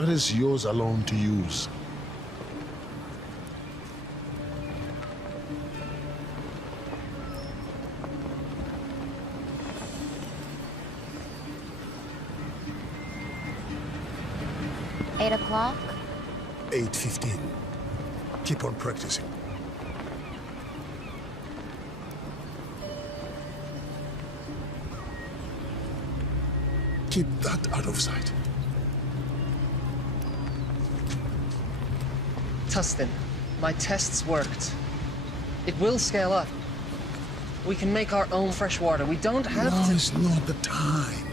That is yours alone to use. Eight o'clock? 8:15. Keep on practicing. Keep that out of sight. Tustin, my tests worked. It will scale up. We can make our own fresh water. We don't have Now to... is not the time.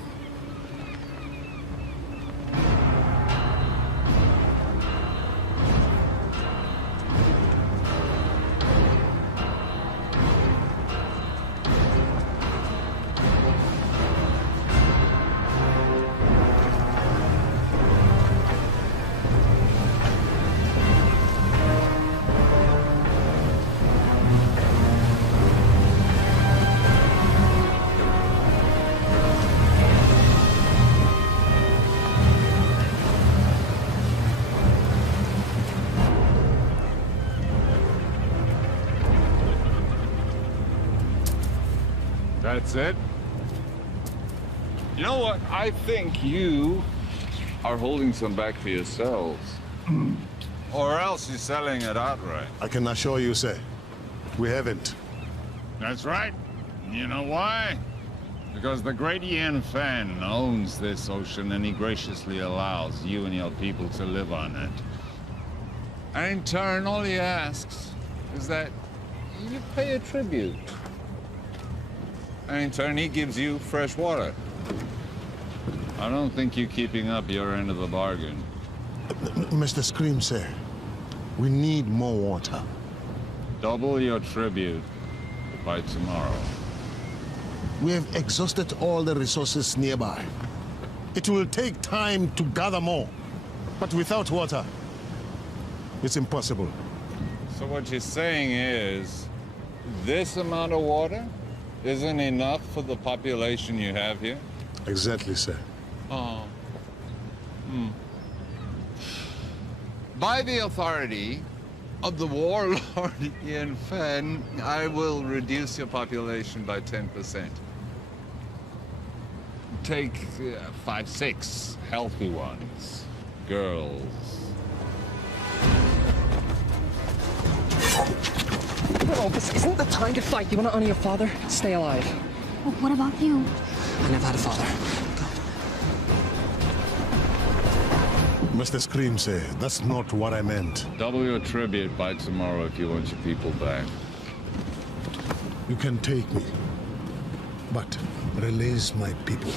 That's it? You know what? I think you are holding some back for yourselves. Or else you're selling it outright. I can assure you, sir, we haven't. That's right. You know why? Because the great Yen Fan owns this ocean and he graciously allows you and your people to live on it. And in turn, all he asks is that you pay a tribute. And in turn, he gives you fresh water. I don't think you're keeping up your end of the bargain. Mr. Scream, sir, we need more water. Double your tribute by tomorrow. We have exhausted all the resources nearby. It will take time to gather more, but without water, it's impossible. So what you're saying is, this amount of water isn't enough for the population you have here? Exactly, sir. Oh. By the authority of the warlord Yen Fen, I will reduce your population by 10%. Take 5, 6 healthy ones. Girls. No, this isn't the time to fight. You want to honor your father? Stay alive. Well, what about you? I never had a father. Mr. Scream, sir, that's not what I meant. Double your tribute by tomorrow if you want your people back. You can take me, but release my people.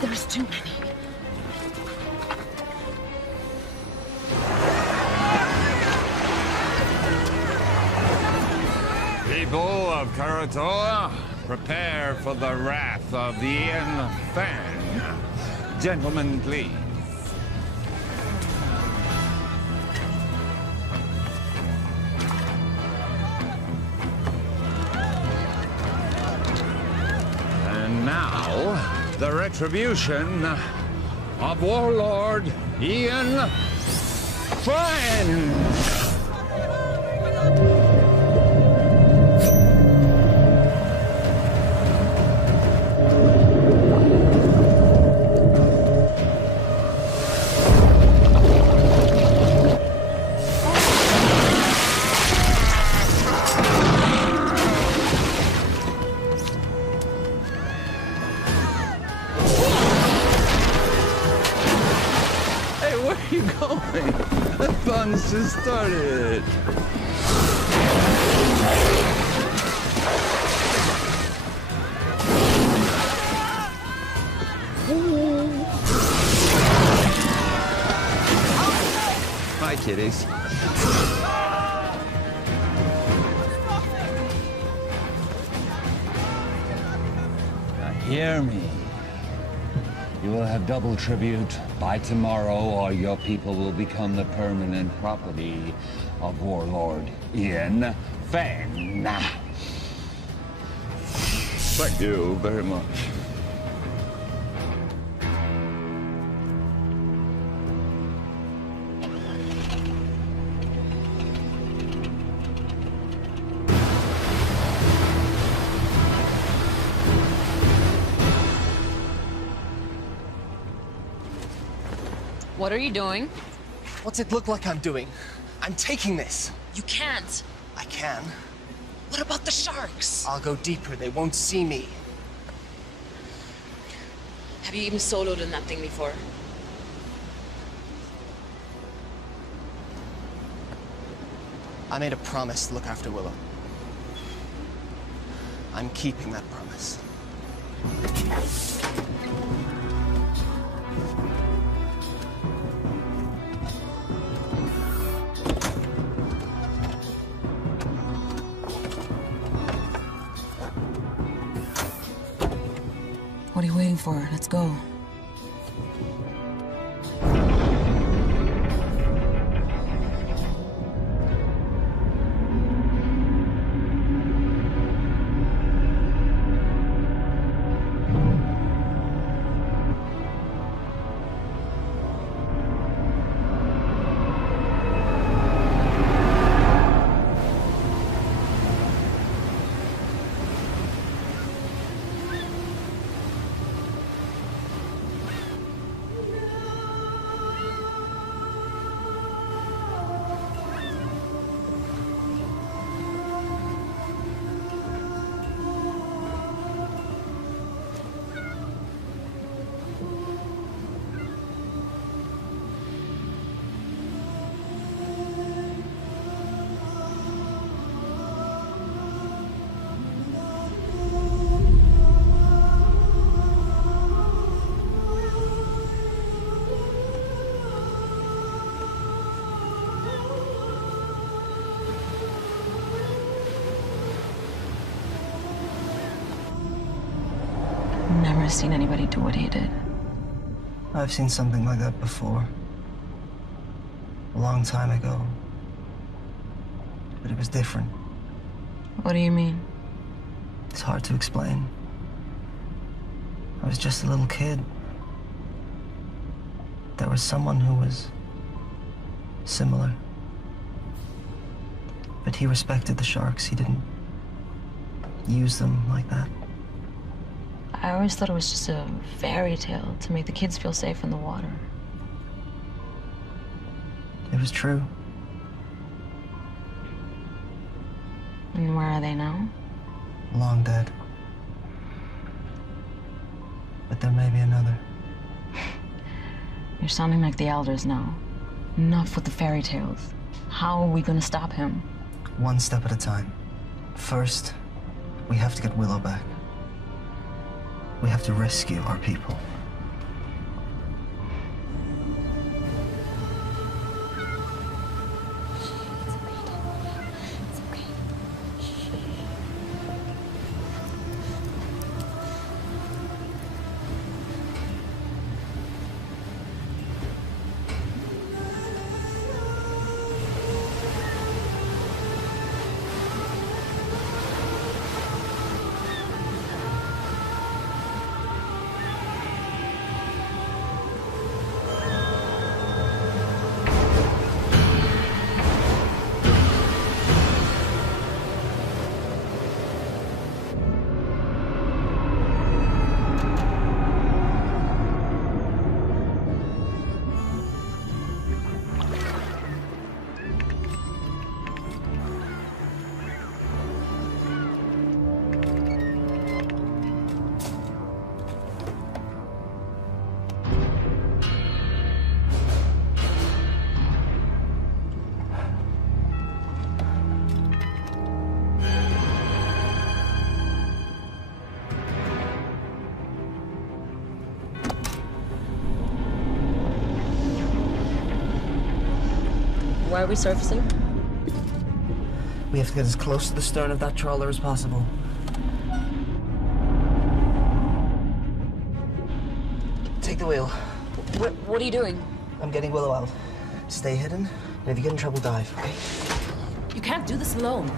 There's too many. People of Karatoa, prepare for the wrath of the Yen Fan. Gentlemen, please. And now, the retribution of Warlord Yen Fan. going? The fun's just started. Hi, kiddies. Now hear me. You will have double tribute by tomorrow, or your people will become the permanent property of Warlord Ian Fenn. Thank you very much. What are you doing? What's it look like I'm doing? I'm taking this. You can't. I can. What about the sharks? I'll go deeper. They won't see me. Have you even soloed in that thing before? I made a promise to look after Willow. I'm keeping that promise. What are you waiting for? Let's go. Never seen anybody do what he did. I've seen something like that before. A long time ago. But it was different. What do you mean? It's hard to explain. I was just a little kid. There was someone who was similar. But he respected the sharks. He didn't use them like that. I always thought it was just a fairy tale to make the kids feel safe in the water. It was true. And where are they now? Long dead. But there may be another. You're sounding like the elders now. Enough with the fairy tales. How are we gonna stop him? One step at a time. First, we have to get Willow back. We have to rescue our people. Why are we surfacing? We have to get as close to the stern of that trawler as possible. Take the wheel. What are you doing? I'm getting Willow out. Stay hidden, and if you get in trouble, dive, okay? You can't do this alone.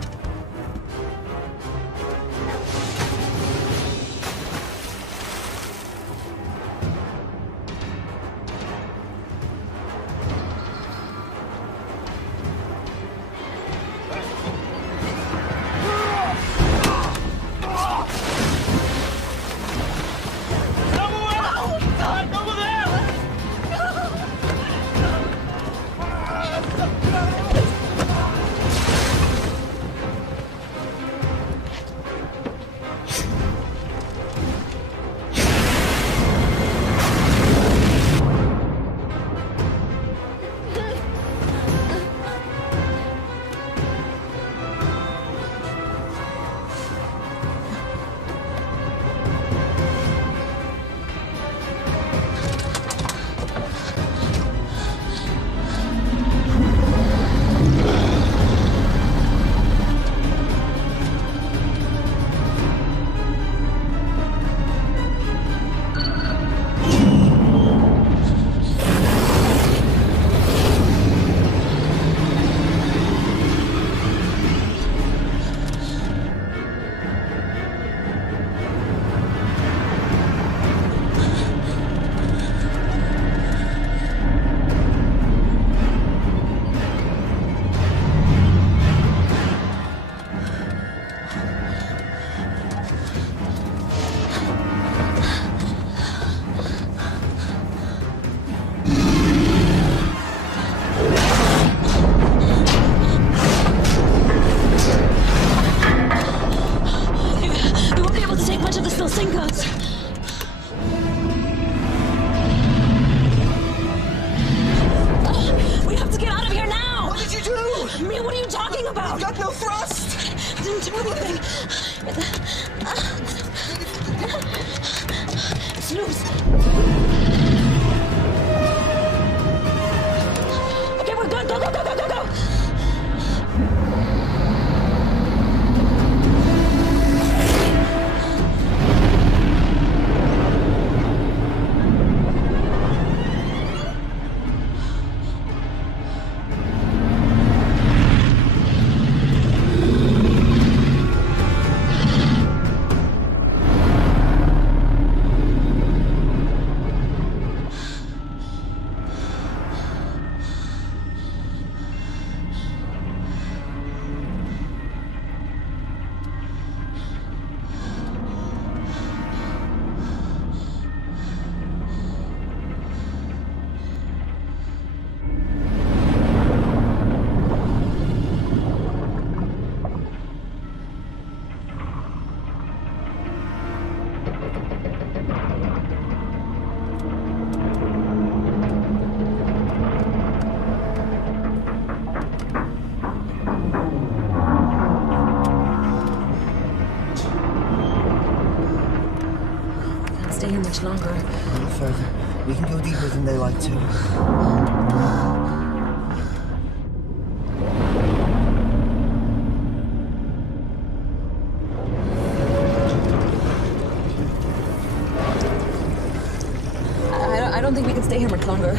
Much longer. A little further. We can go deeper than they like to. I don't think we can stay here much longer.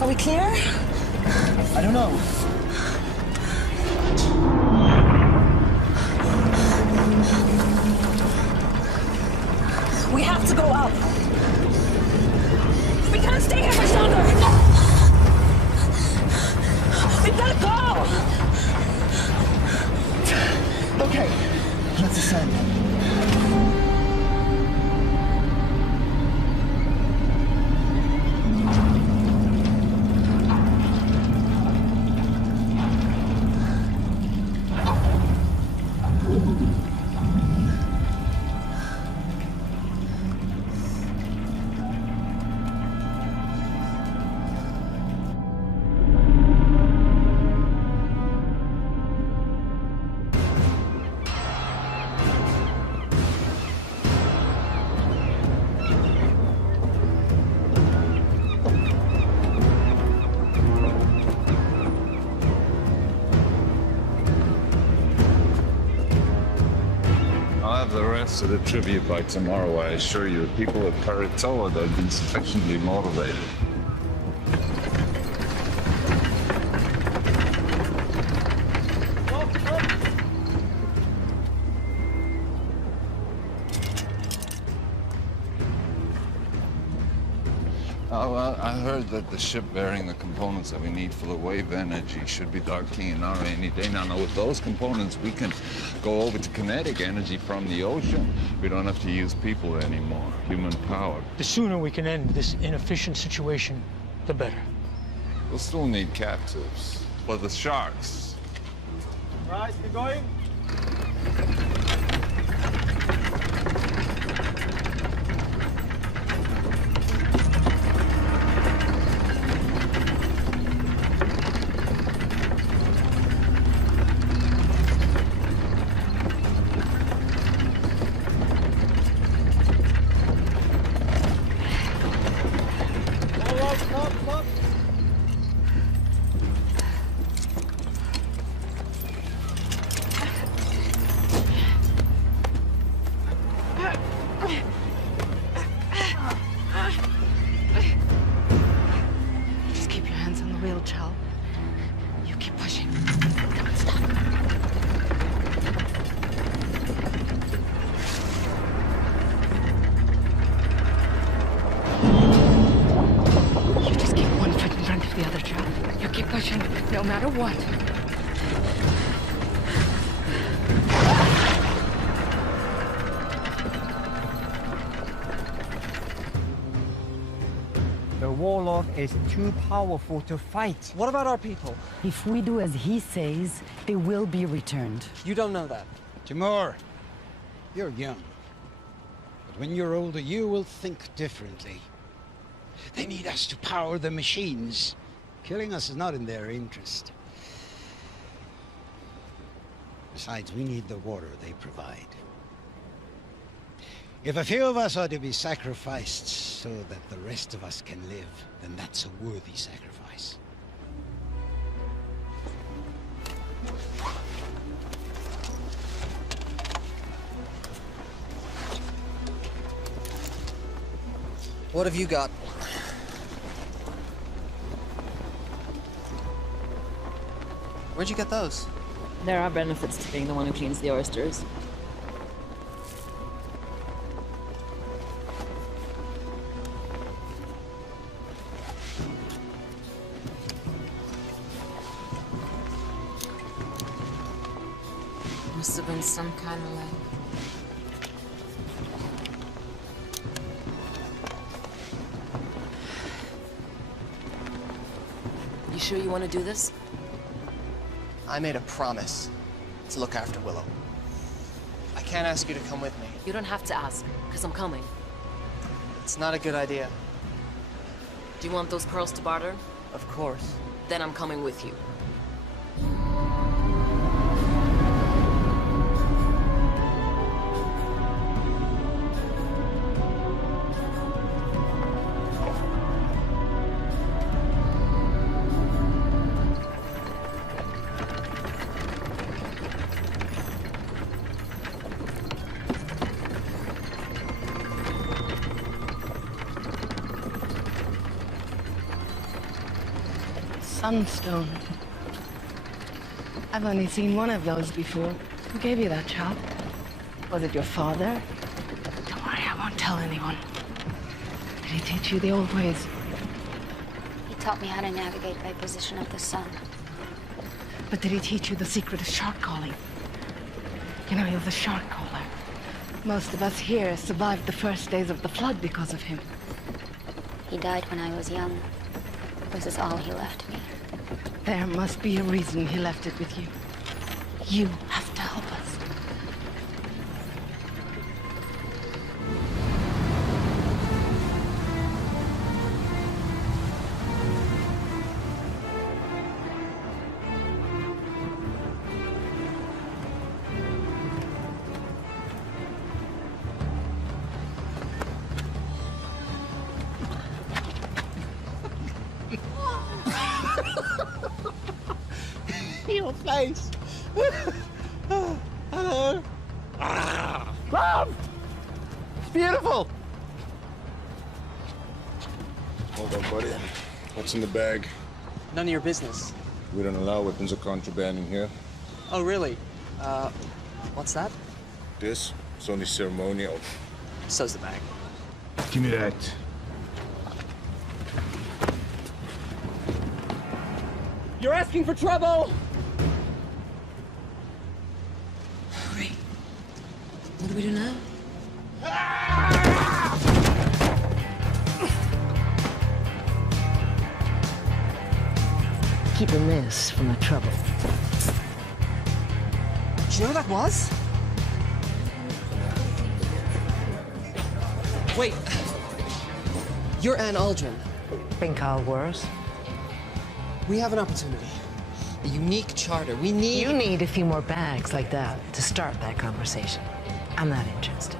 Are we clear? I don't know. We have to go up. We can't stay here much longer. We've got to go. Okay, let's ascend. to the tribute by tomorrow, I assure you. People at Karatoa, they've been sufficiently motivated. Oh, well, I heard that the ship bearing the components that we need for the wave energy should be docking in our any day. Now, with those components, we can go over to kinetic energy from the ocean. We don't have to use people anymore, human power. The sooner we can end this inefficient situation, the better. We'll still need captives. But the sharks. Right, keep going. No matter what. The warlock is too powerful to fight. What about our people? If we do as he says, they will be returned. You don't know that. Timur, you're young. But when you're older, you will think differently. They need us to power the machines. Killing us is not in their interest. Besides, we need the water they provide. If a few of us are to be sacrificed so that the rest of us can live, then that's a worthy sacrifice. What have you got? Where'd you get those? There are benefits to being the one who cleans the oysters. Must have been some kind of like... You sure you want to do this? I made a promise to look after Willow. I can't ask you to come with me. You don't have to ask, because I'm coming. It's not a good idea. Do you want those pearls to barter? Of course. Then I'm coming with you. Sunstone. I've only seen one of those before. Who gave you that, child? Was it your father? Don't worry, I won't tell anyone. Did he teach you the old ways? He taught me how to navigate by position of the sun. But did he teach you the secret of shark calling? You know, he was a shark caller. Most of us here survived the first days of the flood because of him. He died when I was young. This is all he left me. There must be a reason he left it with you. You have to help us. Your face. Hello. Love! What's in the bag? None of your business. We don't allow weapons of contraband in here. Oh, really? What's that? This is only ceremonial. So's the bag. Give me that. You're asking for trouble! Great. What do we do now? Keep a miss from the trouble. Do you know who that was? Wait. You're Anne Aldrin. Been called worse. We have an opportunity. A unique charter. We need... You need a few more bags like that to start that conversation. I'm not interested.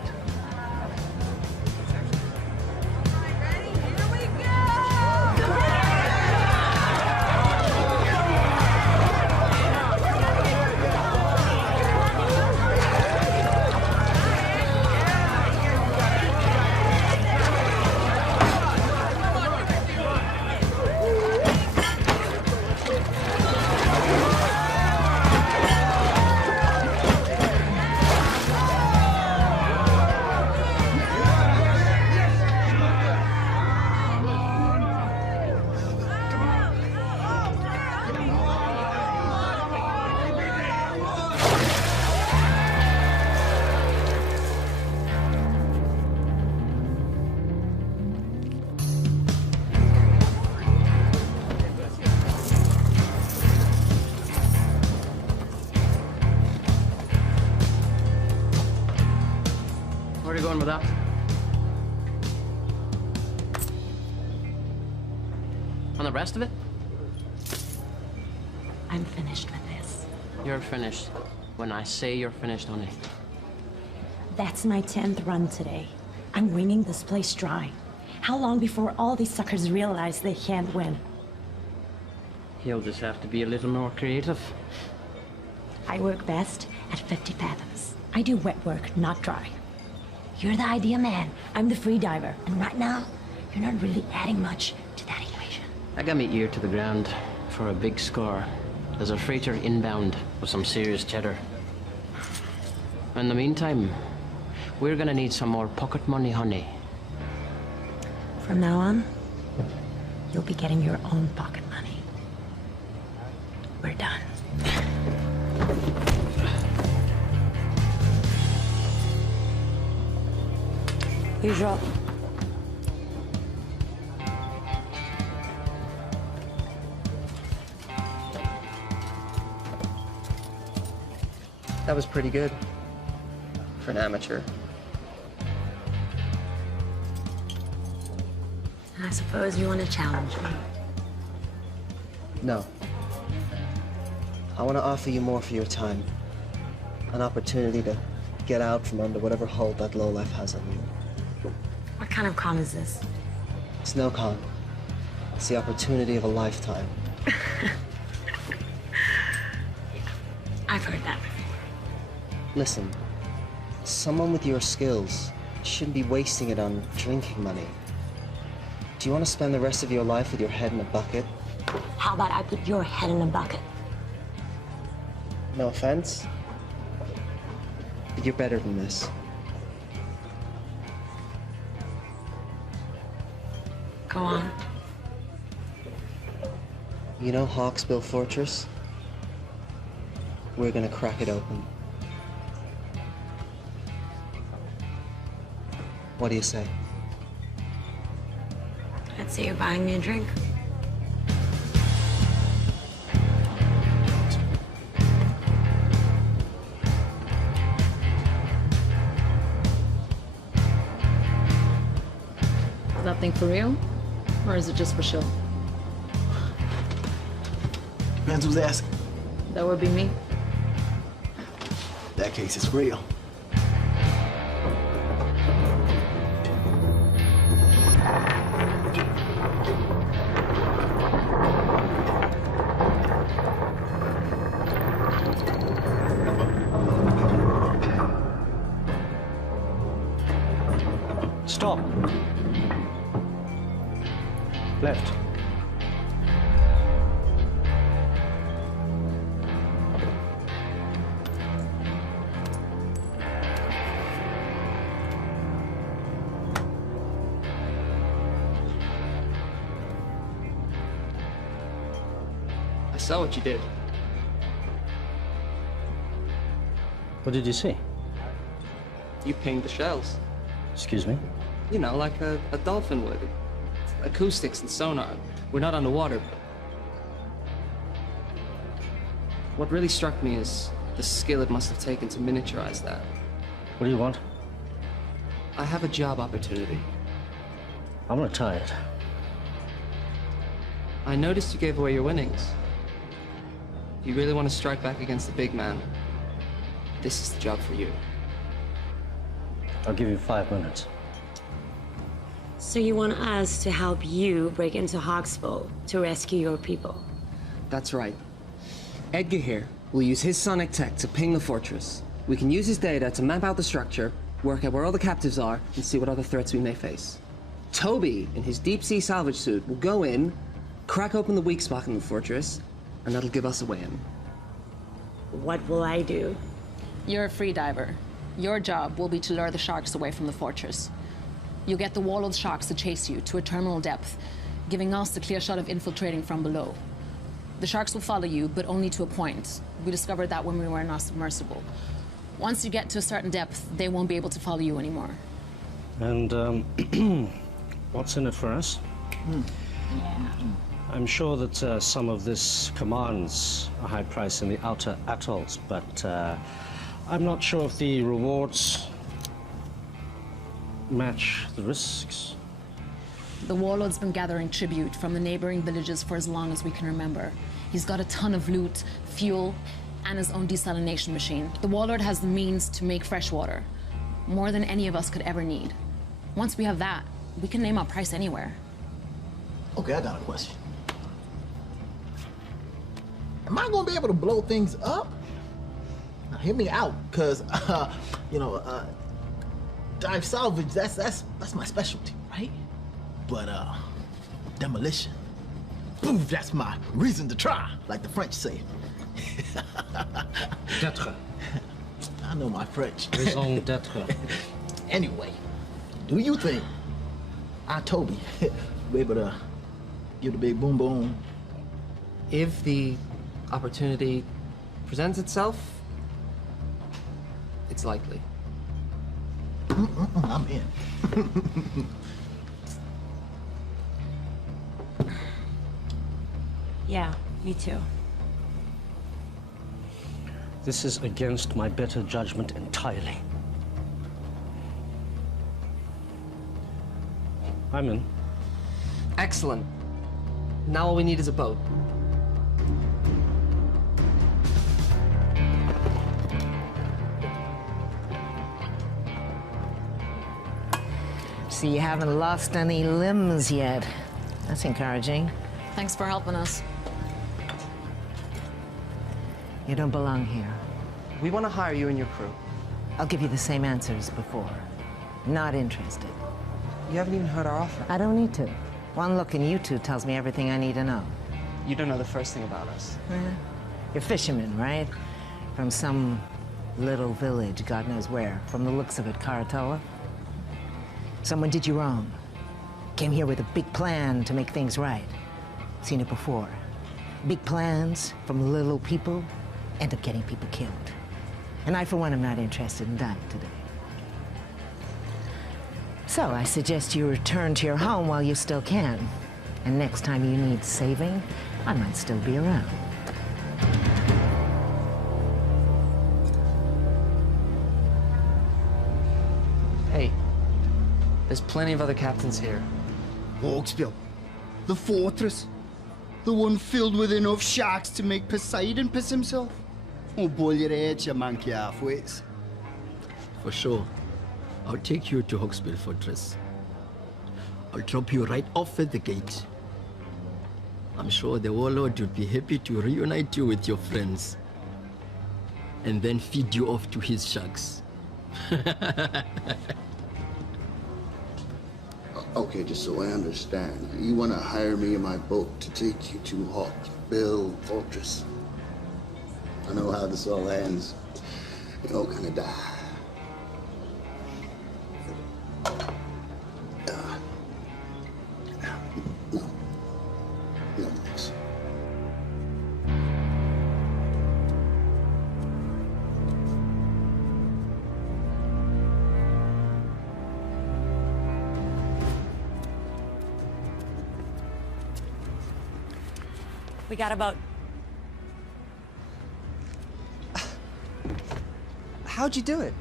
Where are you going with that? And the rest of it? I'm finished with this. You're finished. When I say you're finished, honey. That's my 10th run today. I'm wringing this place dry. How long before all these suckers realize they can't win? You'll just have to be a little more creative. I work best at 50 fathoms. I do wet work, not dry. You're the idea man. I'm the free diver. And right now, you're not really adding much to that equation. I got me ear to the ground for a big score. There's a freighter inbound with some serious cheddar. In the meantime, we're gonna need some more pocket money, honey. From now on, you'll be getting your own pocket money. We're done. Usual. That was pretty good. For an amateur. I suppose you want to challenge me. No. I want to offer you more for your time. An opportunity to get out from under whatever hold that lowlife has on you. What kind of con is this? It's no con. It's the opportunity of a lifetime. I've heard that. Listen, someone with your skills shouldn't be wasting it on drinking money. Do you want to spend the rest of your life with your head in a bucket? How about I put your head in a bucket? No offense, but you're better than this. Go on. You know Hawksbill Fortress? We're gonna crack it open. What do you say? I'd say you're buying me a drink. Is that thing for real? Or is it just for show? Depends who's asking. That would be me. In that case, it's real. Stop. Left. saw what you did. What did you see? You pinged the shells. Excuse me? You know, like a dolphin would. Acoustics and sonar. We're not underwater, but... What really struck me is the skill it must have taken to miniaturize that. What do you want? I have a job opportunity. I'm retired. I noticed you gave away your winnings. If you really want to strike back against the big man, this is the job for you. I'll give you 5 minutes. So you want us to help you break into Hawksville to rescue your people? That's right. Edgar here will use his sonic tech to ping the fortress. We can use his data to map out the structure, work out where all the captives are, and see what other threats we may face. Toby, in his deep-sea salvage suit, will go in, crack open the weak spot in the fortress, and that'll give us a way in. What will I do? You're a free diver. Your job will be to lure the sharks away from the fortress. You'll get the Warlord's sharks to chase you to a terminal depth, giving us the clear shot of infiltrating from below. The sharks will follow you, but only to a point. We discovered that when we were in our submersible. Once you get to a certain depth, they won't be able to follow you anymore. And, what's in it for us? I'm sure that some of this commands a high price in the outer atolls, but I'm not sure if the rewards match the risks. The Warlord's been gathering tribute from the neighboring villages for as long as we can remember. He's got a ton of loot, fuel, and his own desalination machine. The Warlord has the means to make fresh water, more than any of us could ever need. Once we have that, we can name our price anywhere. Okay, I got a question. Am I gonna be able to blow things up? Now, hear me out, cause dive salvage, that's my specialty, right? But demolition, boom, that's my reason to try, like the French say. D'être. I know my French. Raison d'être. Anyway, do you think Toby will be able to give the big boom boom? If the opportunity presents itself, it's likely. I'm in. Yeah, me too. This is against my better judgment entirely. I'm in. Excellent. Now all we need is a boat. So you haven't lost any limbs yet. That's encouraging. Thanks for helping us. You don't belong here. We want to hire you and your crew. I'll give you the same answer as before. Not interested. You haven't even heard our offer. I don't need to. One look in you two tells me everything I need to know. You don't know the first thing about us. You're fishermen, right? From some little village, God knows where. From the looks of it, Karatoa. Someone did you wrong. Came here with a big plan to make things right. Seen it before. Big plans from little people end up getting people killed. And I, for one, am not interested in dying today. So I suggest you return to your home while you still can. And next time you need saving, I might still be around. Hey, there's plenty of other captains here. Hawksville, the fortress, the one filled with enough sharks to make Poseidon piss himself. Oh, boil your head, you monkey halfways. For sure. I'll take you to Hawksville Fortress. I'll drop you right off at the gate. I'm sure the Warlord would be happy to reunite you with your friends. And then feed you off to his sharks. Okay, just so I understand, you want to hire me in my boat to take you to Hawksville Fortress. I know how this all ends. You all kind of die. No, thanks. We got a boat. How'd you do it?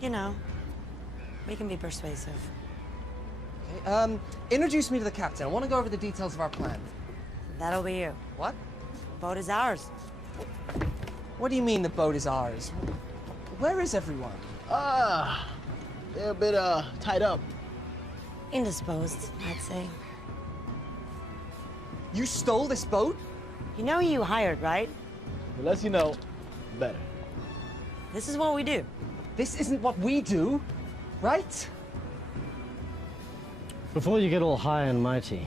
You know, we can be persuasive. Okay, introduce me to the captain. I want to go over the details of our plan. That'll be you. What? Boat is ours. What do you mean the boat is ours? Where is everyone? They're a bit, tied up. Indisposed, I'd say. You stole this boat? You know who you hired, right? The less you know, the better. This is what we do. This isn't what we do, right? Before you get all high and mighty,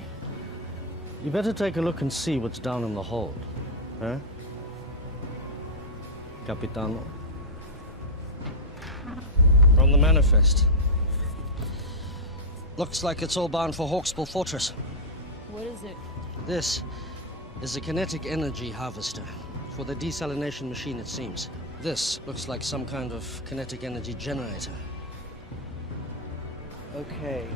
you better take a look and see what's down in the hold. Huh? Capitano? From the manifest. Looks like it's all bound for Hawksbill Fortress. What is it? This is a kinetic energy harvester. For the desalination machine, it seems. This looks like some kind of kinetic energy generator. Okay.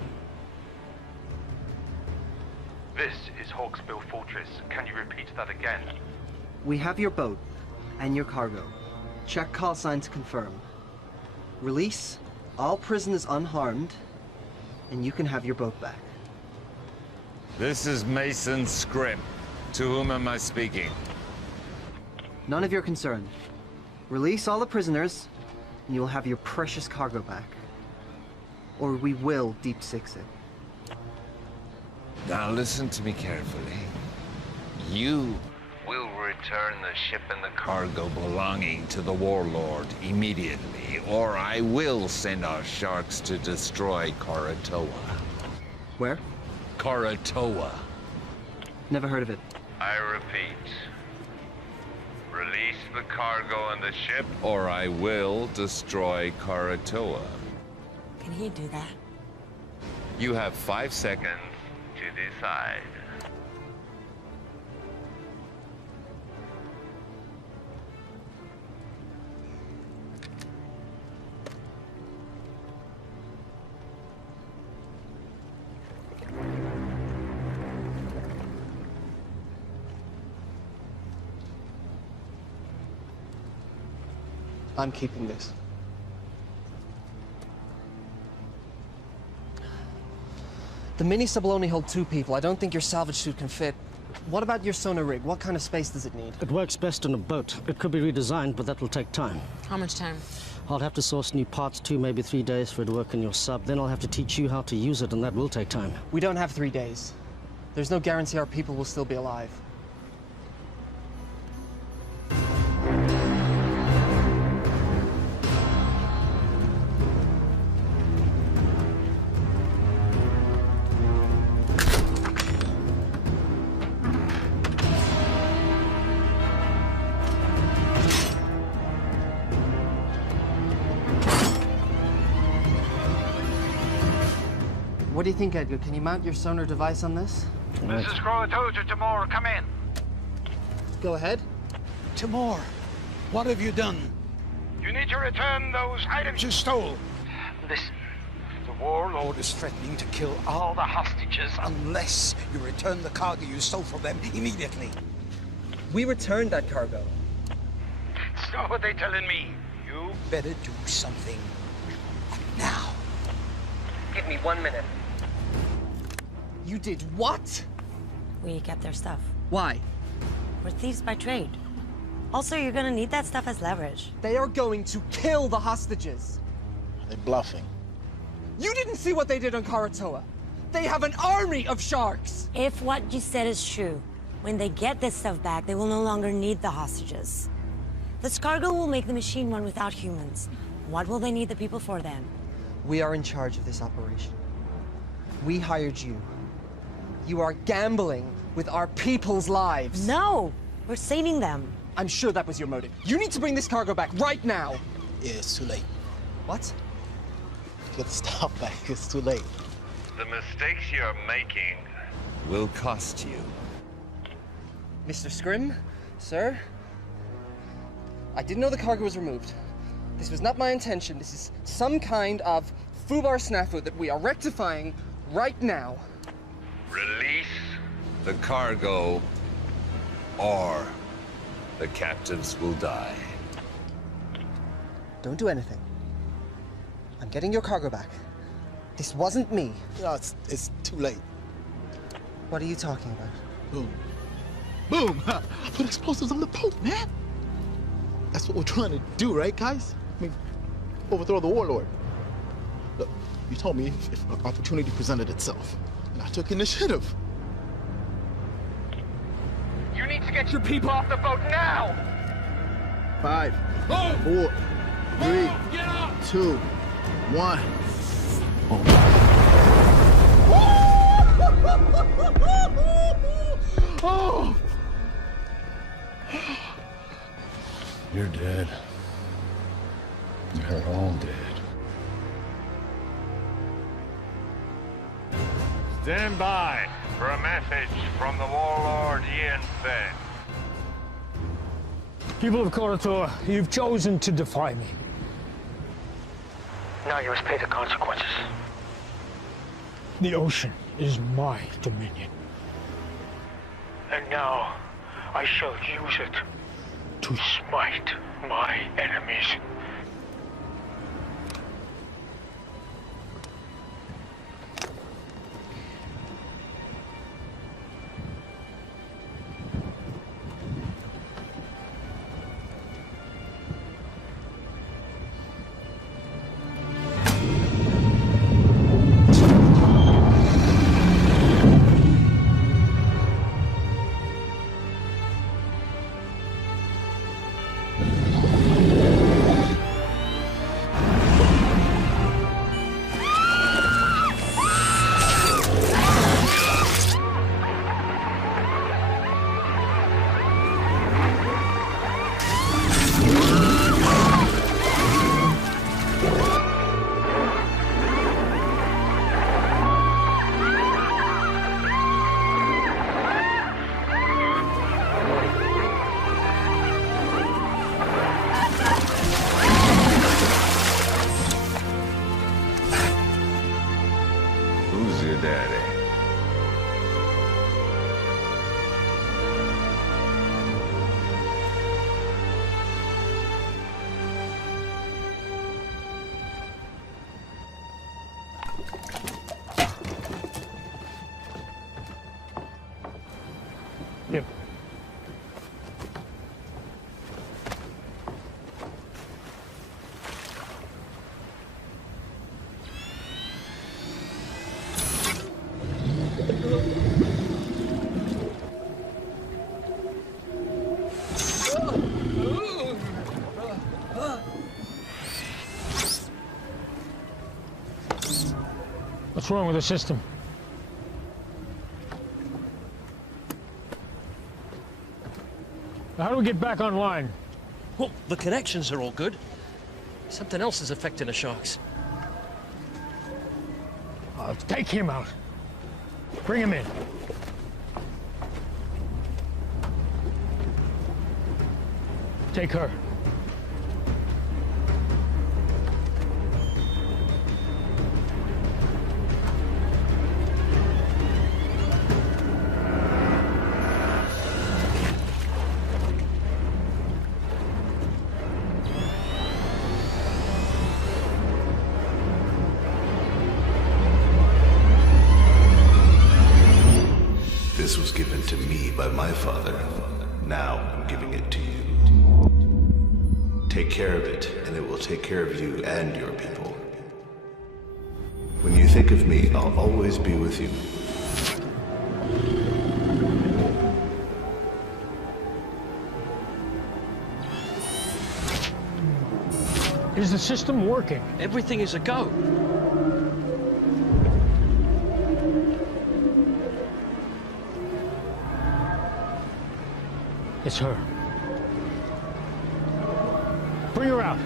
This is Hawksbill Fortress. Can you repeat that again? We have your boat and your cargo. Check call sign to confirm. Release all prisoners unharmed, and you can have your boat back. This is Mason Scrim. To whom am I speaking? None of your concern. Release all the prisoners, and you'll have your precious cargo back. Or we will deep six it. Now listen to me carefully. You will return the ship and the cargo belonging to the warlord immediately, or I will send our sharks to destroy Karatoa. Where? Karatoa. Never heard of it. I repeat. Release the cargo and the ship. Or I will destroy Karatoa. Can he do that? You have 5 seconds To decide. I'm keeping this. The mini-sub will only hold 2 people. I don't think your salvage suit can fit. What about your sonar rig? What kind of space does it need? It works best on a boat. It could be redesigned, but that will take time. How much time? I'll have to source new parts, 2, maybe 3 days for it to work in your sub. Then I'll have to teach you how to use it, and that will take time. We don't have 3 days. There's no guarantee our people will still be alive. What do you think, Edgar? Can you mount your sonar device on this? This is Croatoa to Timor. Come in. Go ahead. Timor, what have you done? You need to return those items you stole. Listen, the warlord is threatening to kill all the hostages unless you return the cargo you stole from them immediately. We returned that cargo. So what they telling me? You better do something now. Give me 1 minute. You did what? We kept their stuff. Why? We're thieves by trade. Also, you're gonna need that stuff as leverage. They are going to kill the hostages. They're bluffing. You didn't see what they did on Karatoa. They have an army of sharks. If what you said is true, when they get this stuff back, they will no longer need the hostages. This cargo will make the machine run without humans. What will they need the people for then? We are in charge of this operation. We hired you. You are gambling with our people's lives. No! We're saving them. I'm sure that was your motive. You need to bring this cargo back right now. Yeah, it's too late. What? Get the stuff back. It's too late. The mistakes you're making will cost you. Mr. Scrim, sir, I didn't know the cargo was removed. This was not my intention. This is some kind of foobar snafu that we are rectifying right now. Release the cargo, or the captives will die. Don't do anything. I'm getting your cargo back. This wasn't me. No, it's too late. What are you talking about? Boom. Boom! I put explosives on the boat, man! That's what we're trying to do, right, guys? I mean, overthrow the warlord. Look, you told me if an opportunity presented itself, and I took initiative. You need to get your people off the boat now! 5, 4, 3, 2, 1. Oh! You're dead. You're all dead. Stand by for a message from the warlord Ian Fenn. People of Karator, you've chosen to defy me. Now you must pay the consequences. The ocean is my dominion. And now I shall use it to smite my enemies. What's wrong with the system? How do we get back online? Well, the connections are all good. Something else is affecting the sharks. Take him out. Bring him in. Take her. This was given to me by my father. Now I'm giving it to you. Take care of it, and it will take care of you and your people. When you think of me, I'll always be with you. Is the system working? Everything is a go. It's her. Bring her out.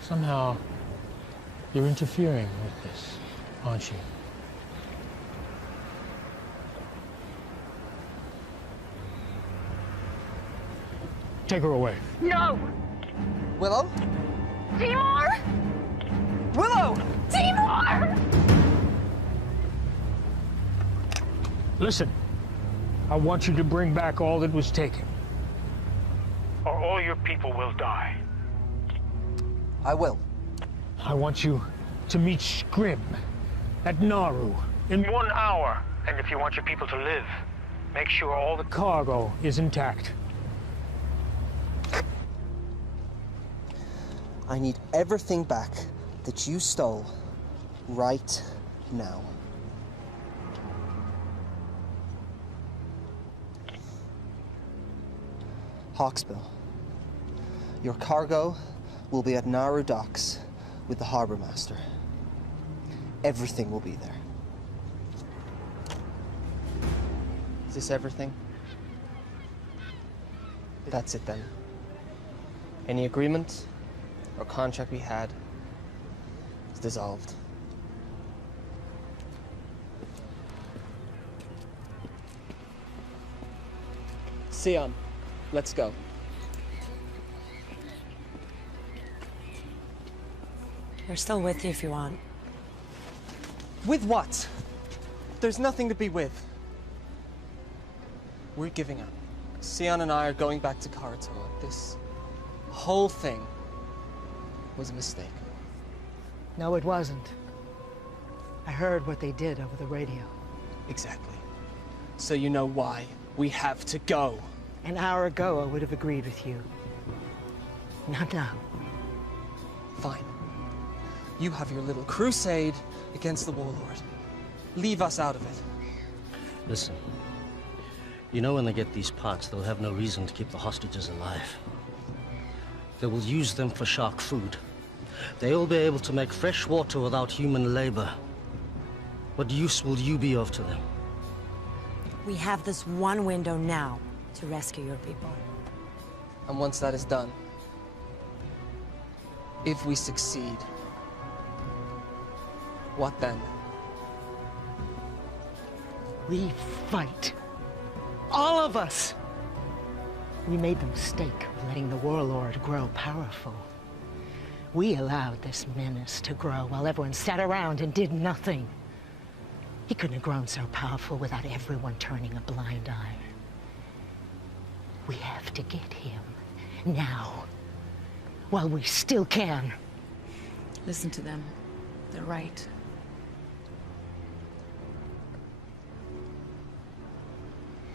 Somehow, you're interfering with this, aren't you? Take her away. No! Willow? Timur! Willow! Timur! Listen, I want you to bring back all that was taken, or all your people will die. I will. I want you to meet Scrim at Nauru in 1 hour. And if you want your people to live, make sure all the cargo is intact. I need everything back that you stole right now. Hawksbill, your cargo will be at Nauru docks with the harbor master. Everything will be there. Is this everything? That's it then. Any agreement or contract we had is dissolved. Sion, let's go. We're still with you if you want. With what? There's nothing to be with. We're giving up. Sion and I are going back to Karatoa. This whole thing was a mistake. No, it wasn't. I heard what they did over the radio. Exactly. So you know why we have to go. An hour ago, I would have agreed with you. Not now. Fine. You have your little crusade against the warlord. Leave us out of it. Listen. You know when they get these parts, they'll have no reason to keep the hostages alive. They will use them for shark food. They'll be able to make fresh water without human labor. What use will you be of to them? We have this one window now to rescue your people. And once that is done, if we succeed, what then? We fight. All of us. We made the mistake of letting the warlord grow powerful. We allowed this menace to grow while everyone sat around and did nothing. He couldn't have grown so powerful without everyone turning a blind eye. We have to get him now, while we still can. Listen to them. They're right.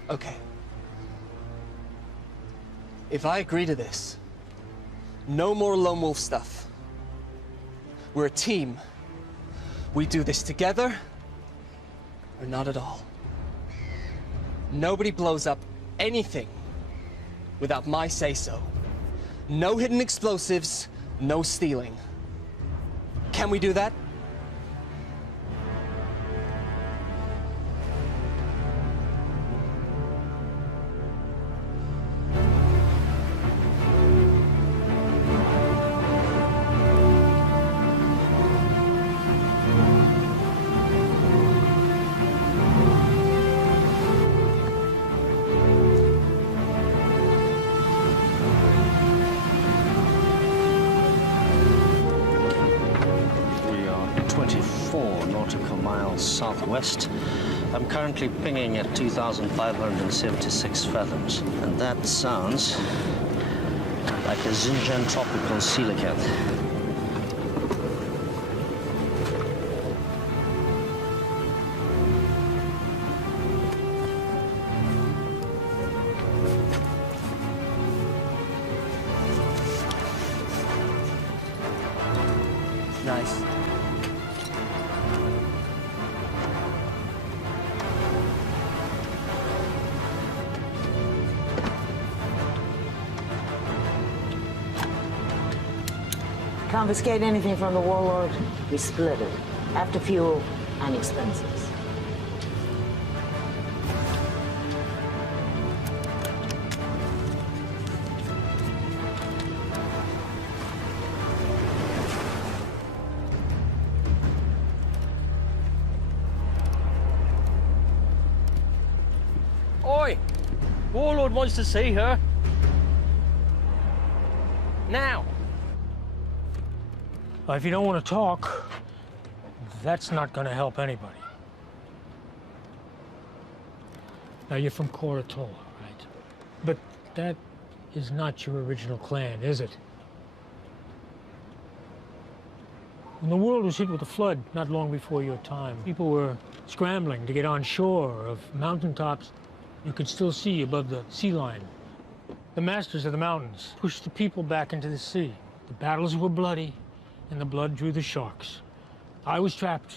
Okay. If I agree to this, no more lone wolf stuff. We're a team. We do this together, or not at all. Nobody blows up anything without my say-so. No hidden explosives, no stealing. Can we do that? Southwest. I'm currently pinging at 2,576 fathoms, and that sounds like a Xinjiang tropical coelacanth. Nice. Confiscate anything from the warlord, we split it. After fuel and expenses. Oi! Warlord wants to see her. Now! Well, if you don't want to talk, that's not going to help anybody. Now, you're from Koratola, right? But that is not your original clan, is it? When the world was hit with a flood not long before your time, people were scrambling to get on shore of mountaintops you could still see above the sea line. The masters of the mountains pushed the people back into the sea. The battles were bloody, and the blood drew the sharks. I was trapped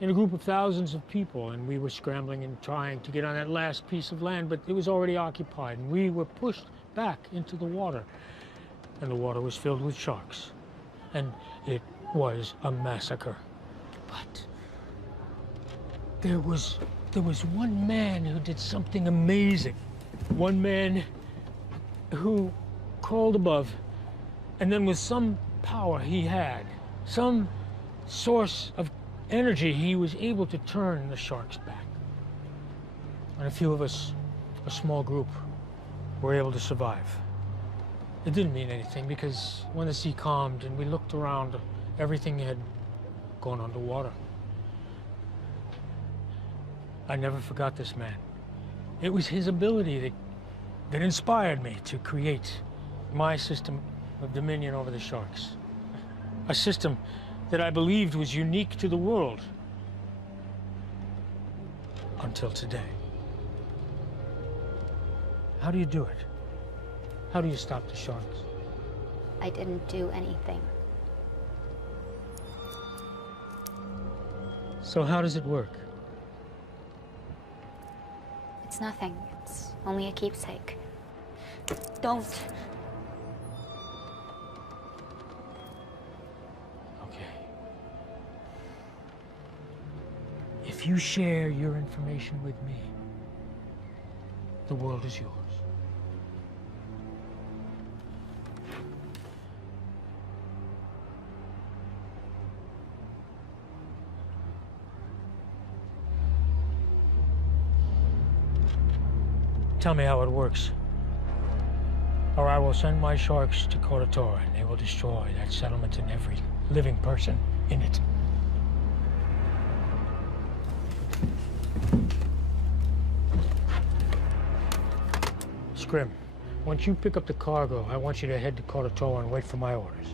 in a group of thousands of people, and we were scrambling and trying to get on that last piece of land, but it was already occupied, and we were pushed back into the water. And the water was filled with sharks. And it was a massacre. But there was one man who did something amazing. One man who crawled above, and then with some power he had, some source of energy, he was able to turn the sharks back. And a few of us, a small group, were able to survive. It didn't mean anything because when the sea calmed and we looked around, everything had gone underwater. I never forgot this man. It was his ability that inspired me to create my system of dominion over the sharks. A system that I believed was unique to the world. Until today. How do you do it? How do you stop the sharks? I didn't do anything. So how does it work? It's nothing. It's only a keepsake. Don't. If you share your information with me, the world is yours. Tell me how it works, or I will send my sharks to Koratola and they will destroy that settlement and every living person in it. Scrim, once you pick up the cargo, I want you to head to Koratola and wait for my orders.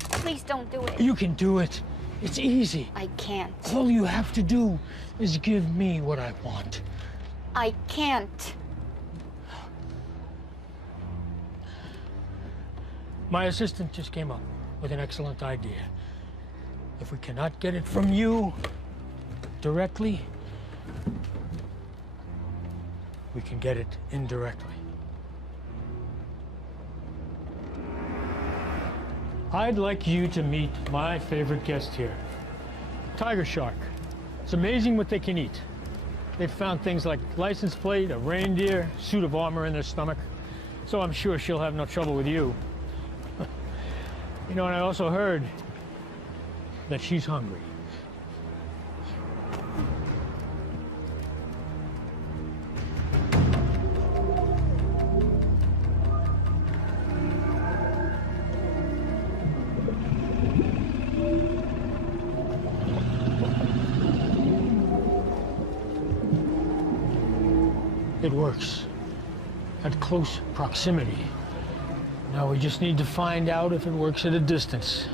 Please don't do it. You can do it. It's easy. I can't. All you have to do is give me what I want. I can't. My assistant just came up with an excellent idea. If we cannot get it from you directly, we can get it indirectly. I'd like you to meet my favorite guest here, tiger shark. It's amazing what they can eat. They've found things like license plate, a reindeer, suit of armor in their stomach. So I'm sure she'll have no trouble with you. You know, and I also heard that she's hungry. It works at close proximity. Now we just need to find out if it works at a distance.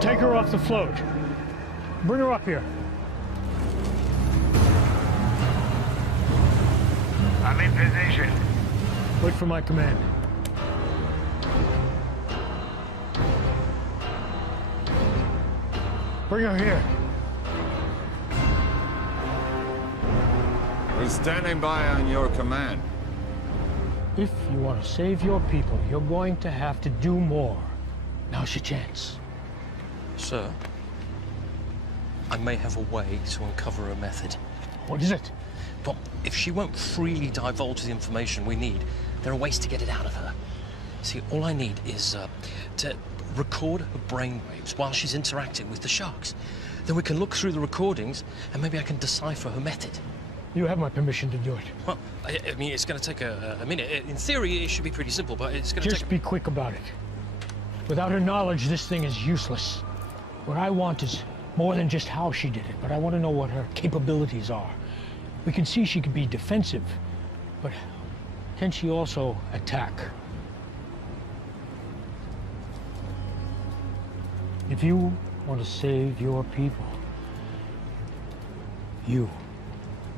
Take her off the float. Bring her up here. I'm in position. Wait for my command. Bring her here. We're standing by on your command. If you want to save your people, you're going to have to do more. Now's your chance. Sir, I may have a way to uncover a method. What is it? Well, if she won't freely divulge the information we need, there are ways to get it out of her. See, all I need is to record her brainwaves while she's interacting with the sharks. Then we can look through the recordings, and maybe I can decipher her method. You have my permission to do it. Well, I mean, it's going to take a minute. In theory, it should be pretty simple, but it's going to take... Just be quick about it. Without her knowledge, this thing is useless. What I want is more than just how she did it, but I want to know what her capabilities are. We can see she can be defensive, but can she also attack? If you want to save your people, you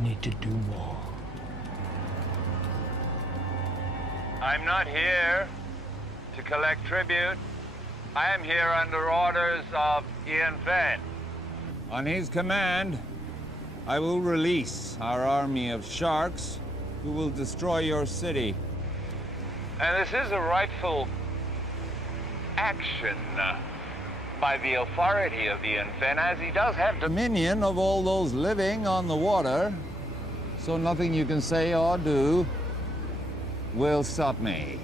need to do more. I'm not here to collect tribute. I am here under orders of Ian Fenn. On his command, I will release our army of sharks who will destroy your city. And this is a rightful action by the authority of Ian Fenn, as he does have dominion of all those living on the water. So nothing you can say or do will stop me.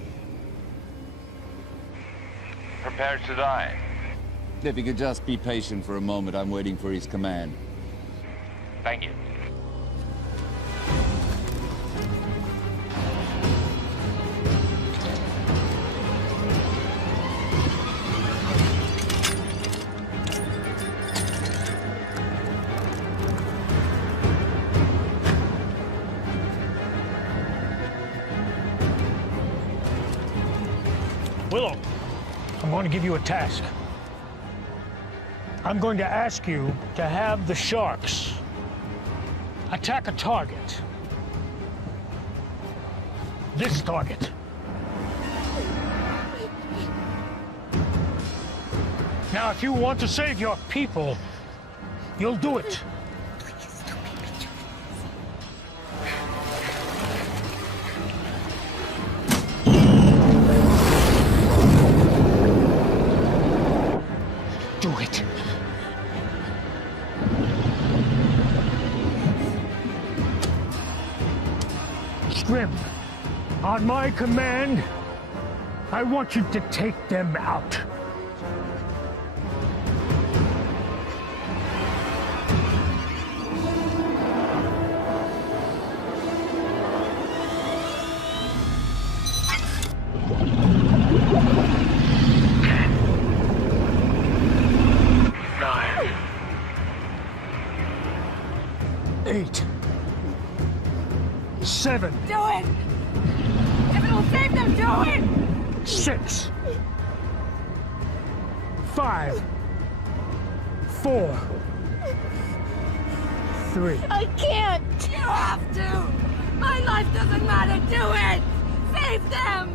Prepare to die. If you could just be patient for a moment, I'm waiting for his command. Thank you. Willow, I'm going to give you a task. I'm going to ask you to have the sharks attack a target. This target. Now, if you want to save your people, you'll do it. Do it. Scrim, on my command, I want you to take them out. Eight. 7. Do it! If it'll save them, do it! 6. 5. 4. 3. I can't! You have to! My life doesn't matter! Do it! Save them!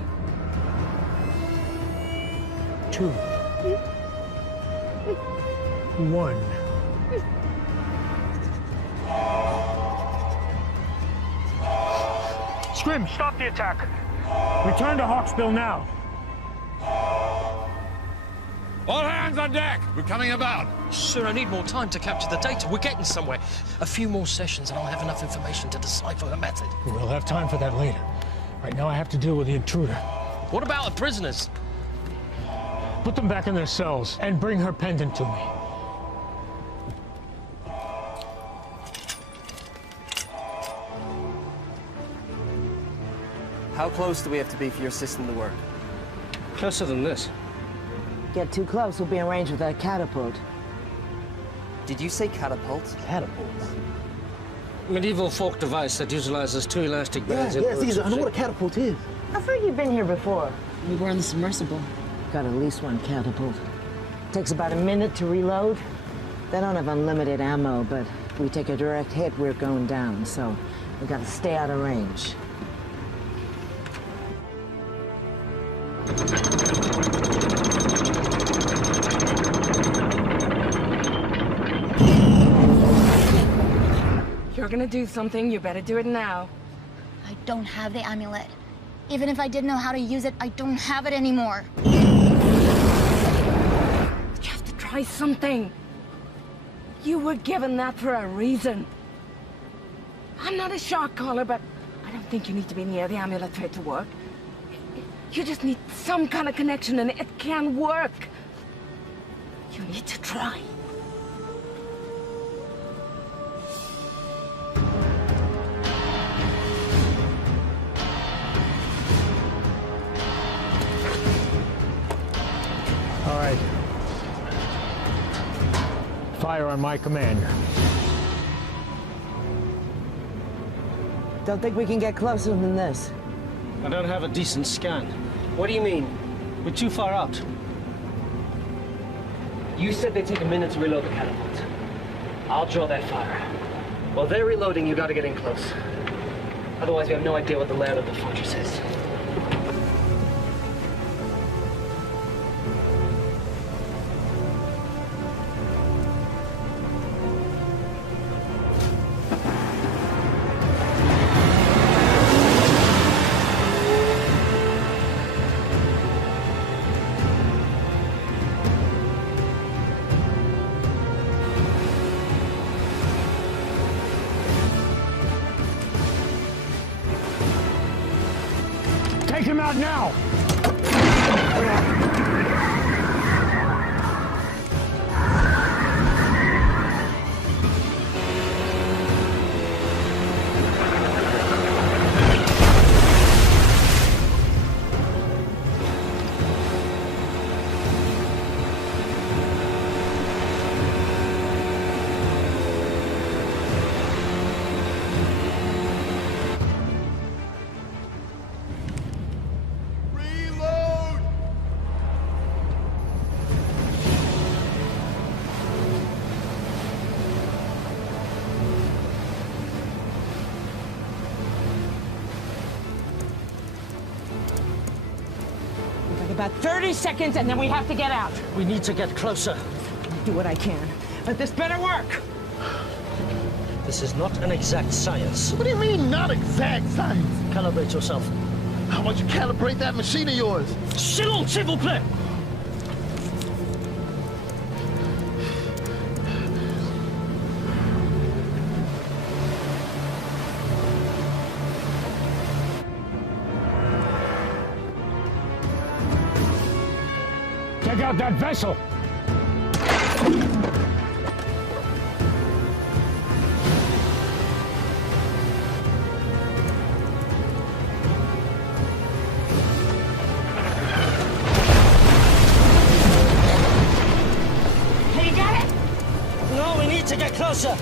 2. 1. Scrim, stop the attack. Return to Hawksbill now. All hands on deck! We're coming about. Sir, I need more time to capture the data. We're getting somewhere. A few more sessions and I'll have enough information to decipher her method. We'll have time for that later. Right now I have to deal with the intruder. What about the prisoners? Put them back in their cells and bring her pendant to me. How close do we have to be for your system to work? Closer than this. Get too close, we'll be in range with that catapult. Did you say catapult? Catapult? Medieval folk device that utilizes two elastic bands. Yeah, Caesar, I know what a catapult is. I thought you've been here before. We were on the submersible. Got at least one catapult. Takes about a minute to reload. They don't have unlimited ammo, but if we take a direct hit, we're going down, so we gotta stay out of range. You're gonna do something, you better do it now. I don't have the amulet. Even if I did know how to use it, I don't have it anymore. You have to try something. You were given that for a reason. I'm not a shark caller, but I don't think you need to be near the amulet for it to work. You just need some kind of connection and it can work. You need to try. fire on my command. Don't think we can get closer than this. I don't have a decent scan. What do you mean? We're too far out. You said they take a minute to reload the catapult. I'll draw that fire. While they're reloading, you gotta get in close. Otherwise, we have no idea what the layout of the fortress is. Take him out now! About 30 seconds and then we have to get out. We need to get closer. Do what I can, but this better work. This is not an exact science. What do you mean, not exact science? Calibrate yourself. How about you calibrate that machine of yours? Silence, s'il vous plaît! Take out that vessel! Hey, you got it? No, we need to get closer.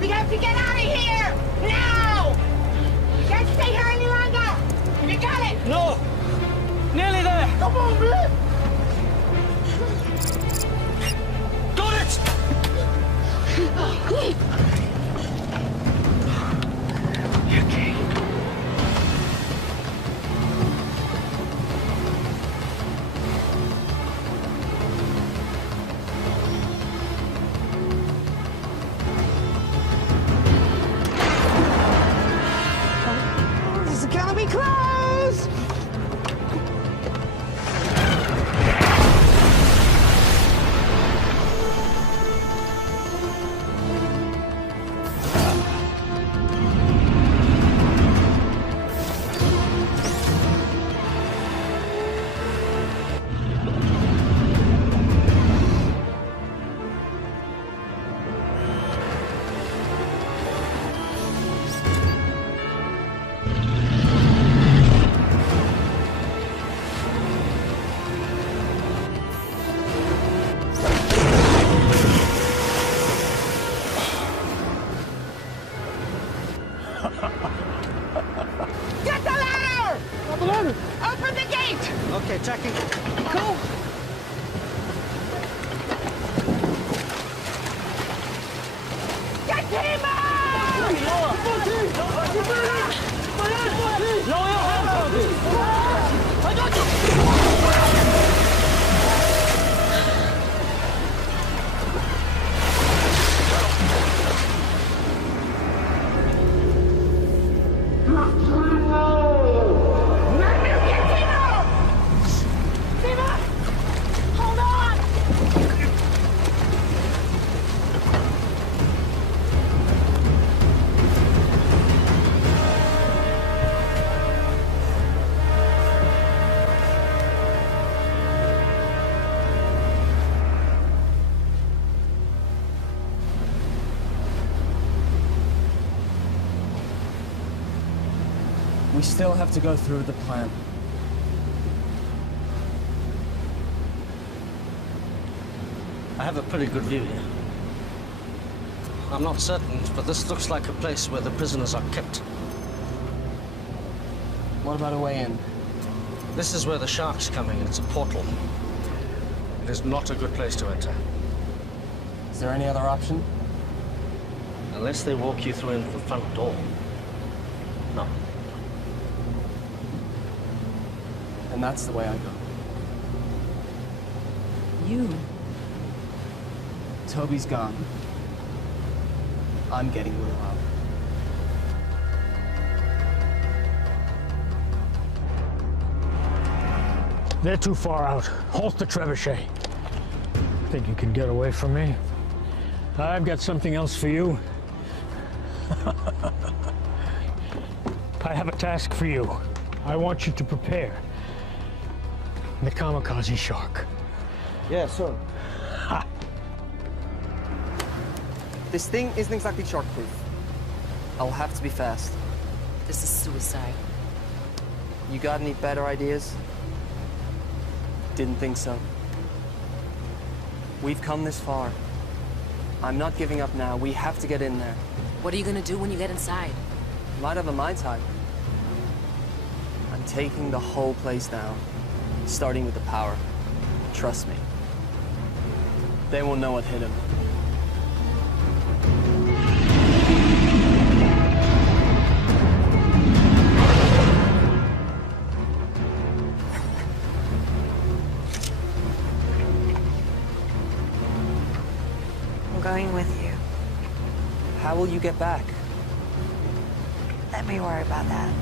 We have to get out of here! Now! We can't stay here any longer! You got it! No! Nearly there! Come on, man! Got it! Okay. This is gonna be close! Get the ladder! Open the gate! Okay, checking. Go! Get him out! Lower your hands, Bobby! I got you! Hold on! We still have to go through with the plan. I have a pretty good view here. I'm not certain, but this looks like a place where the prisoners are kept. What about a way in? This is where the shark's coming. It's a portal. It is not a good place to enter. Is there any other option? Unless they walk you through into the front door. No. And that's the way I go. You? Toby's gone. I'm getting Will out. They're too far out. Halt the trebuchet. Think you can get away from me? I've got something else for you. I have a task for you. I want you to prepare the kamikaze shark. Yeah, sure. Ha! This thing isn't exactly shark-proof. I'll have to be fast. This is suicide. You got any better ideas? Didn't think so. We've come this far. I'm not giving up now. We have to get in there. What are you gonna do when you get inside? Might have a mind time. I'm taking the whole place down, starting with the power. Trust me. They won't know what hit him. I'm going with you. How will you get back? Let me worry about that.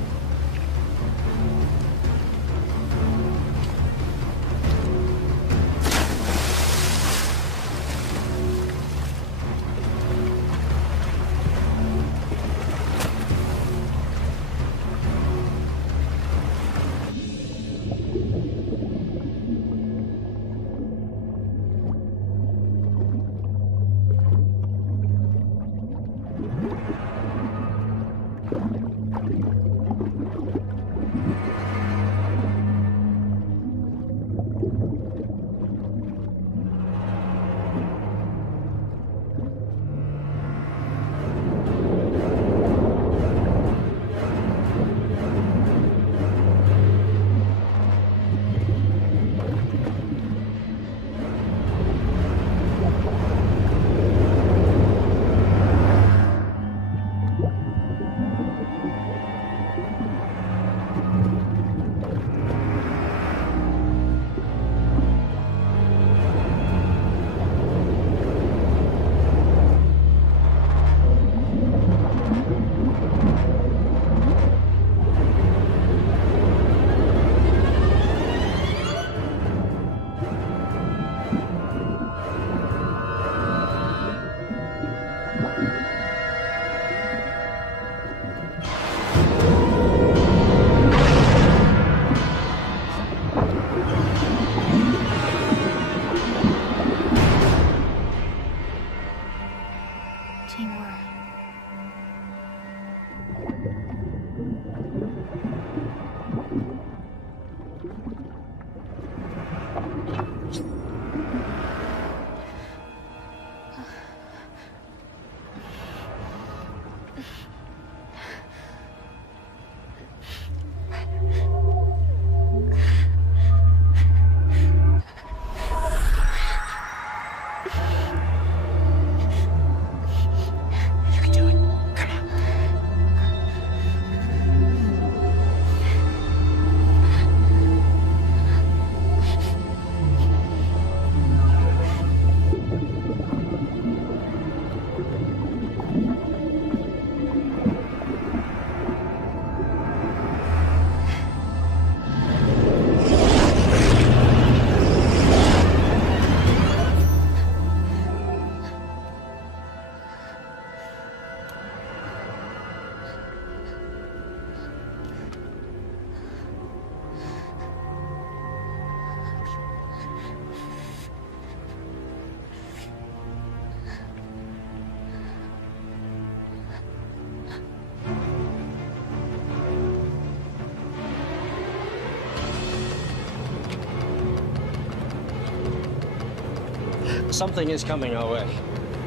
Something is coming our way.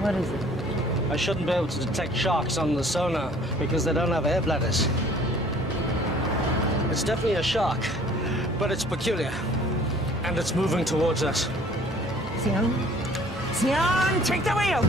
What is it? I shouldn't be able to detect sharks on the sonar because they don't have air bladders. It's definitely a shark, but it's peculiar. And it's moving towards us. Sion? Sion, take the wheel!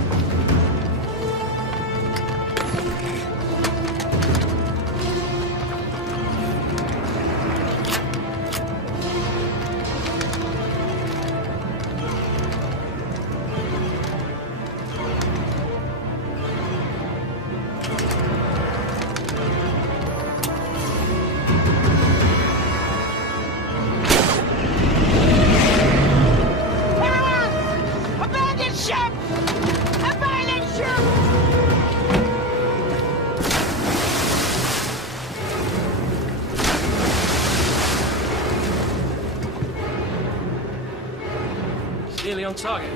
Nearly on target.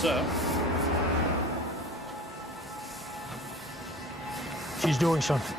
Sir? She's doing something.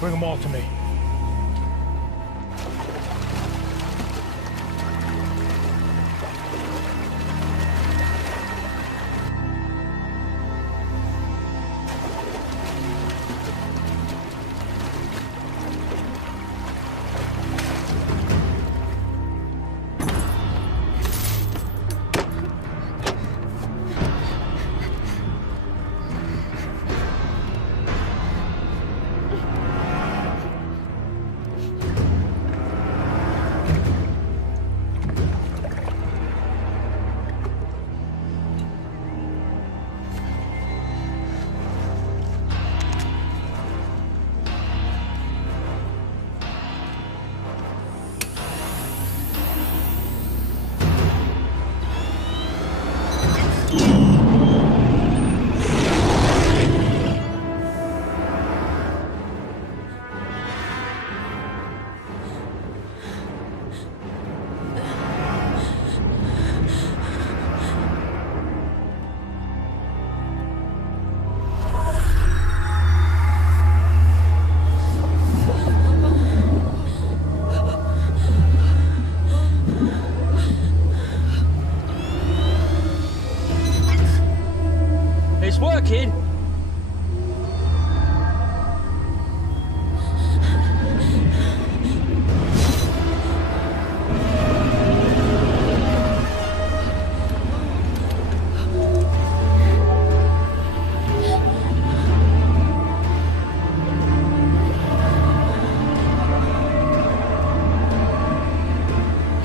Bring them all to me.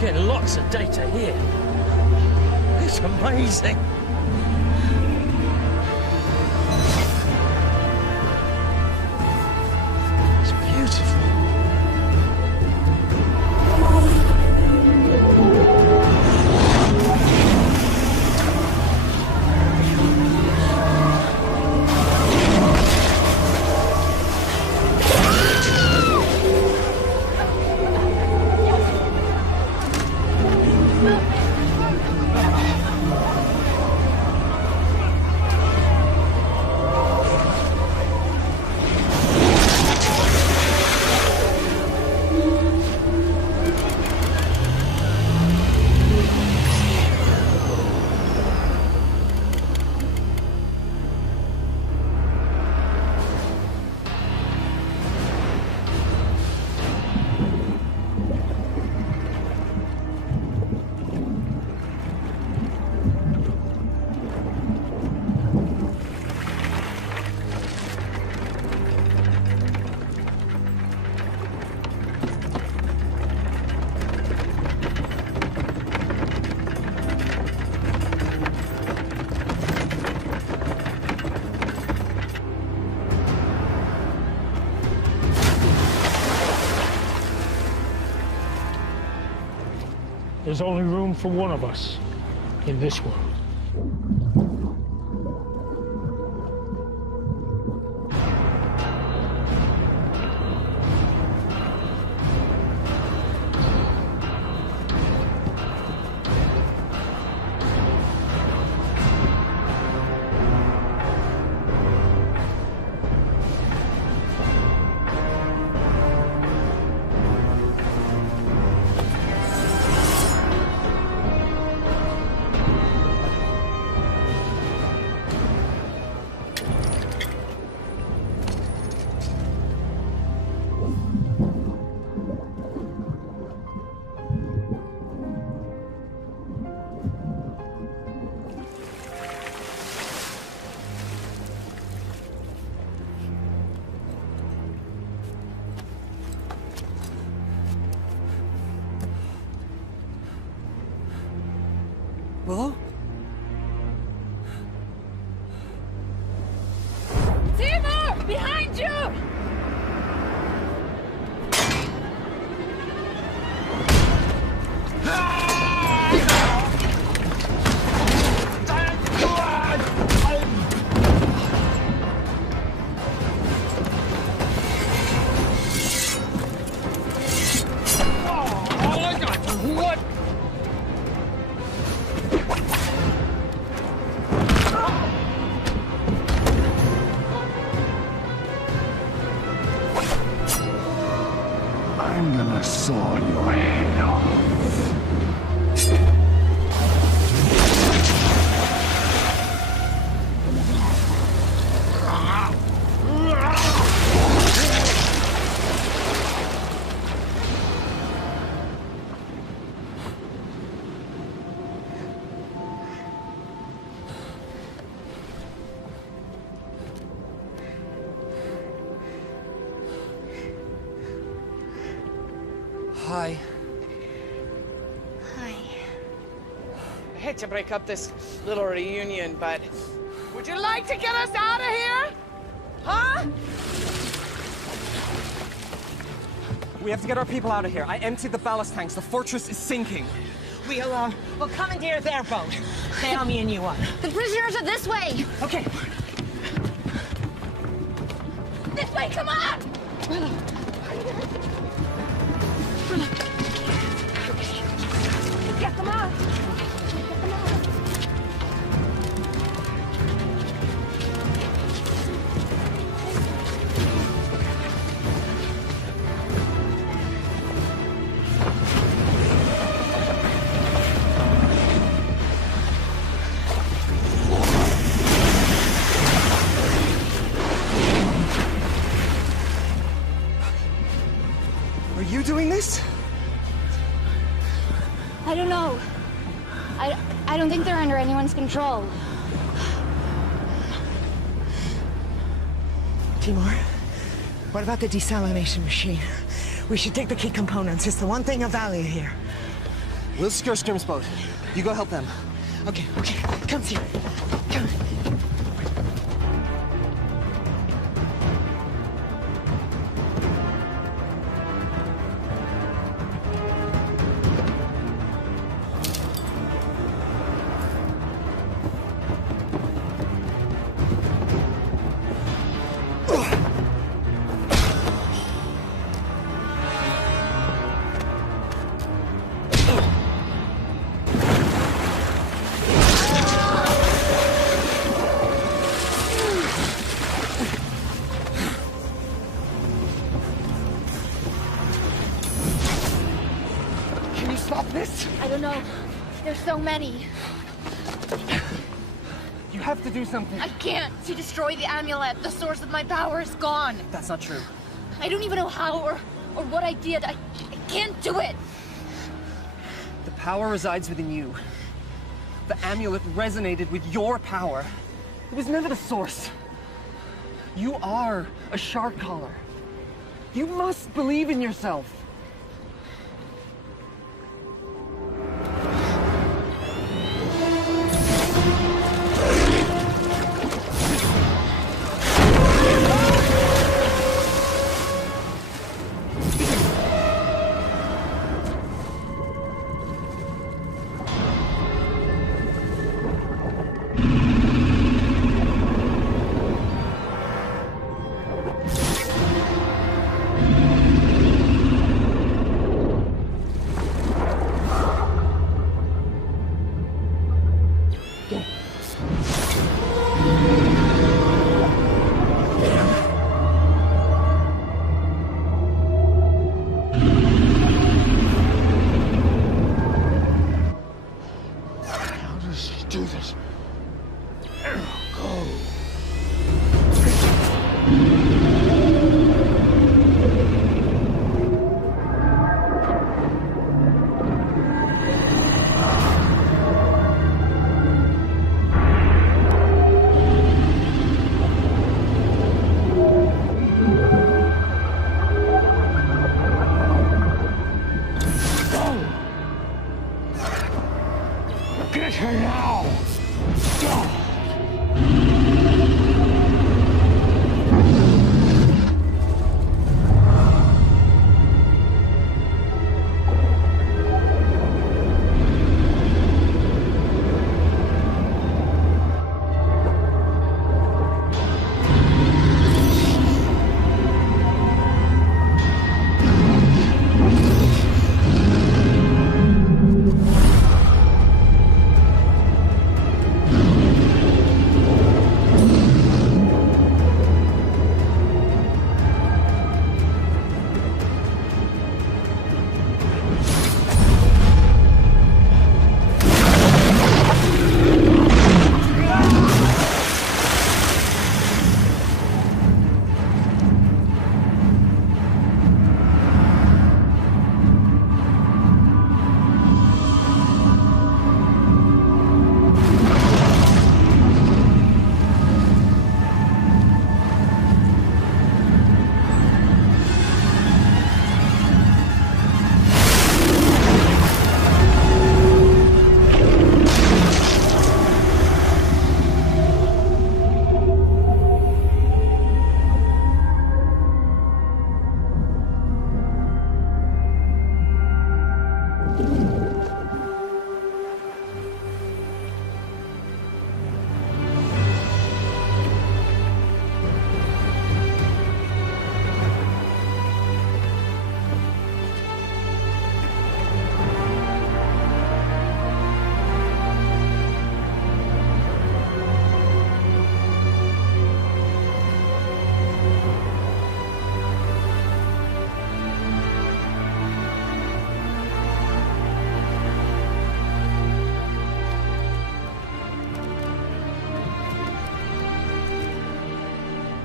getting lots of data here. It's amazing. It's beautiful. There's only room for one of us in this world. Willow? Timur! Behind you! What? I'm gonna saw your head off. Hi. Hi. I hate to break up this little reunion, but would you like to get us out of here? Huh? We have to get our people out of here. I emptied the ballast tanks. The fortress is sinking. We'll commandeer their boat. Bail me and you up. The prisoners are this way. Okay. This way, come on! Get them out! Get them out! Are you doing this? I don't know. I don't think they're under anyone's control. Timur, what about the desalination machine? We should take the key components. It's the one thing of value here. We'll secure Scrim's boat. You go help them. Okay, come here. Come. I don't know. There's so many. You have to do something. I can't. She destroyed the amulet. The source of my power is gone. That's not true. I don't even know how or what I did. I can't do it. The power resides within you. The amulet resonated with your power. It was never the source. You are a shark caller. You must believe in yourself.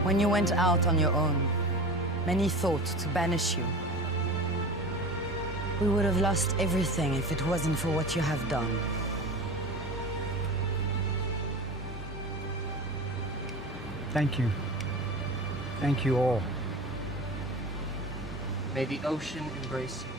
When you went out on your own, many thought to banish you. We would have lost everything if it wasn't for what you have done. Thank you. Thank you all. May the ocean embrace you.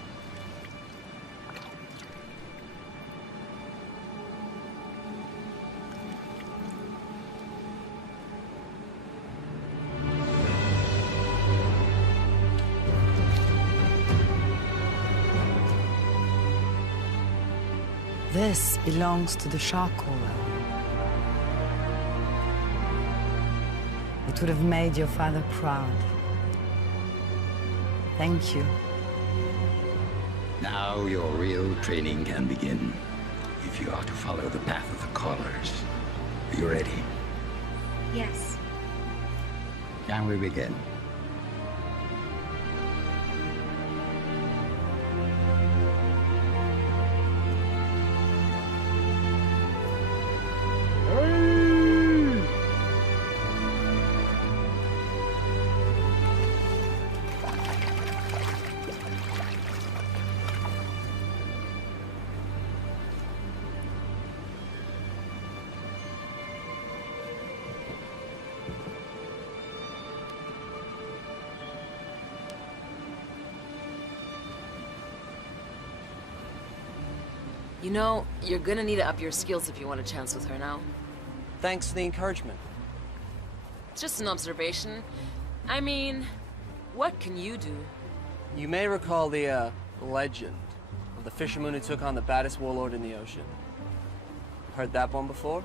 This belongs to the shark caller. It would have made your father proud. Thank you. Now your real training can begin. If you are to follow the path of the callers. Are you ready? Yes. Can we begin? You know, you're gonna need to up your skills if you want a chance with her now. Thanks for the encouragement. It's just an observation. I mean, what can you do? You may recall the, legend of the fisherman who took on the baddest warlord in the ocean. Heard that one before?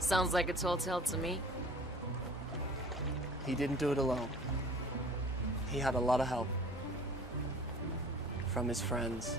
Sounds like a tall tale to me. He didn't do it alone. He had a lot of help. From his friends.